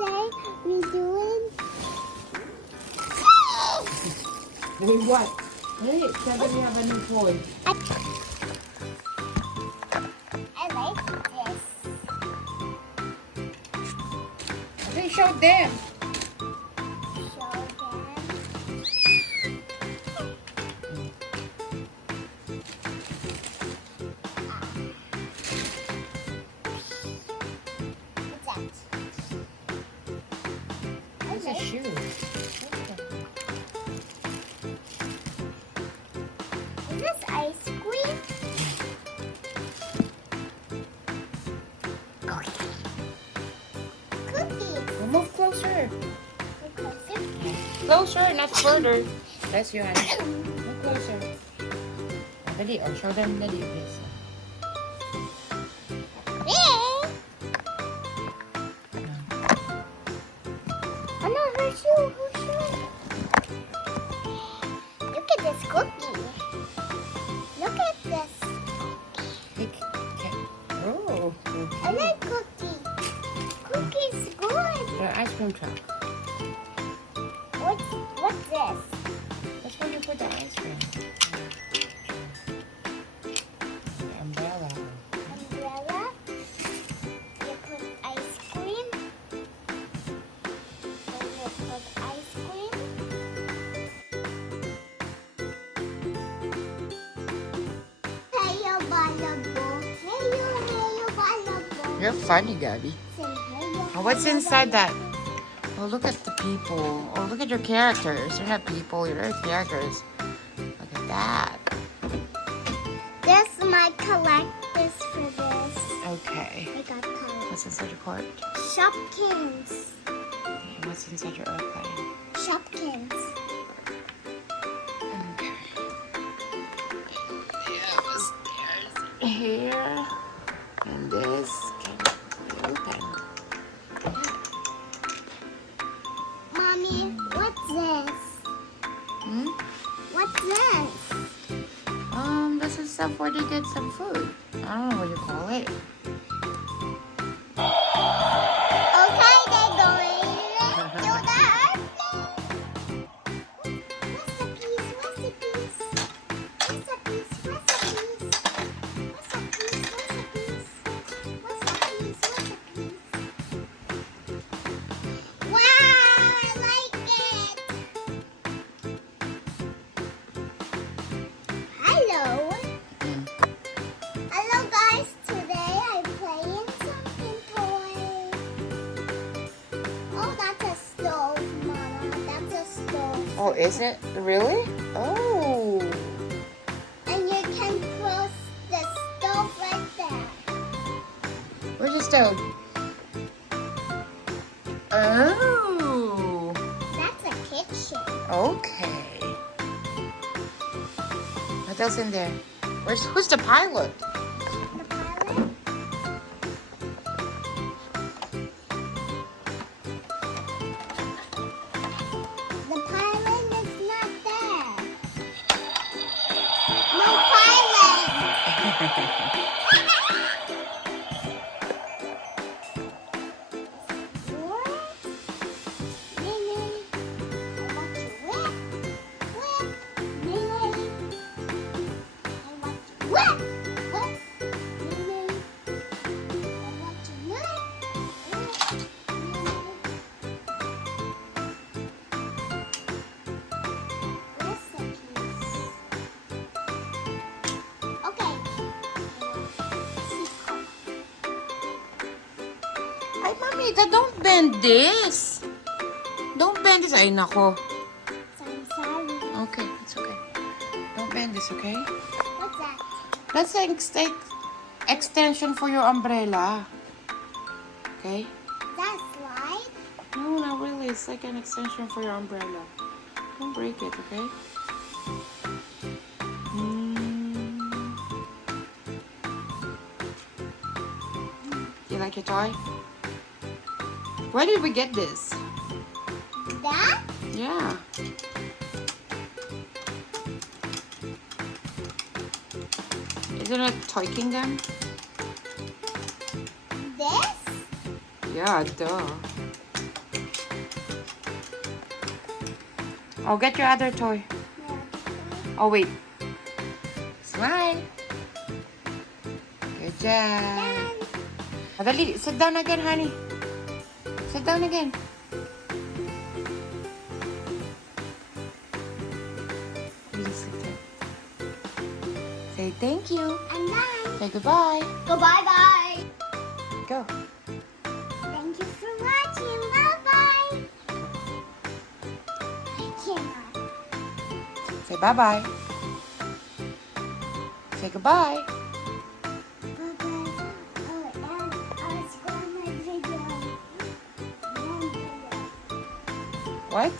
today we're doing. Doing what? Hey, tell me we have a new toy. I like this. Okay, show them. Show them. What's that? It's a shoe. Is this ice cream? Cookies. Well, move closer. Cookies. Closer, not further. That's your hand. Move closer. Dali, or show them dali, please. Oh no, her shoe, her shoe. Look at this cookie. Look at this. Pick. Okay. Oh. I like cookie. Cookie's good. The ice cream truck. What's this? That's where you put the ice cream. The umbrella. Umbrella. You put ice cream. Then you put ice cream. Heyo balabo. Heyo balabo. You're funny, Gabby. Say heyo. Oh, what's inside that? Oh, look at the people. Oh, look at your characters. You're not people, you're characters. Look at that. This my collectors for this. Okay. I got colors. What's inside your cart? Shopkins. Okay, what's inside your airplane? Shopkins. Okay. Yeah, there's here. And this can be open. Mommy, what's this? Hmm? What's this? This is stuff where they get some food. I don't know what you call it. Okay, they're going to the airplane. Recipes. Wow, I like it. Hello. Hello guys, today I'm playing something toy. Oh, that's a stove, Mama. That's a stove. Oh, is it? Really? Oh. And you can cross the stove right there. Where's the stove? Oh. That's a kitchen. Okay. What else in there? Who's the pilot? The pilot. The pilot is not there. No pilot. Ay, mamita, don't bend this. Don't bend this. Ay, nako. I'm sorry. Okay, it's okay. Don't bend this, okay? What's that? That's an extension for your umbrella. Okay? That's right. No, not really. It's like an extension for your umbrella. Don't break it, okay? You like your toy? Where did we get this? That? Yeah. Isn't it Toy Kingdom? This? Yeah, duh. Oh, get your other toy. Oh, wait. Smile. Good job. Madali, sit down again, honey. Sit down again. Please sit down. Say thank you. I'm done. Say goodbye. Goodbye, bye. Go. Thank you for watching. Bye bye. I cannot. Say bye-bye. Say goodbye. Bye bye. Oh, and I'll scroll my video. What?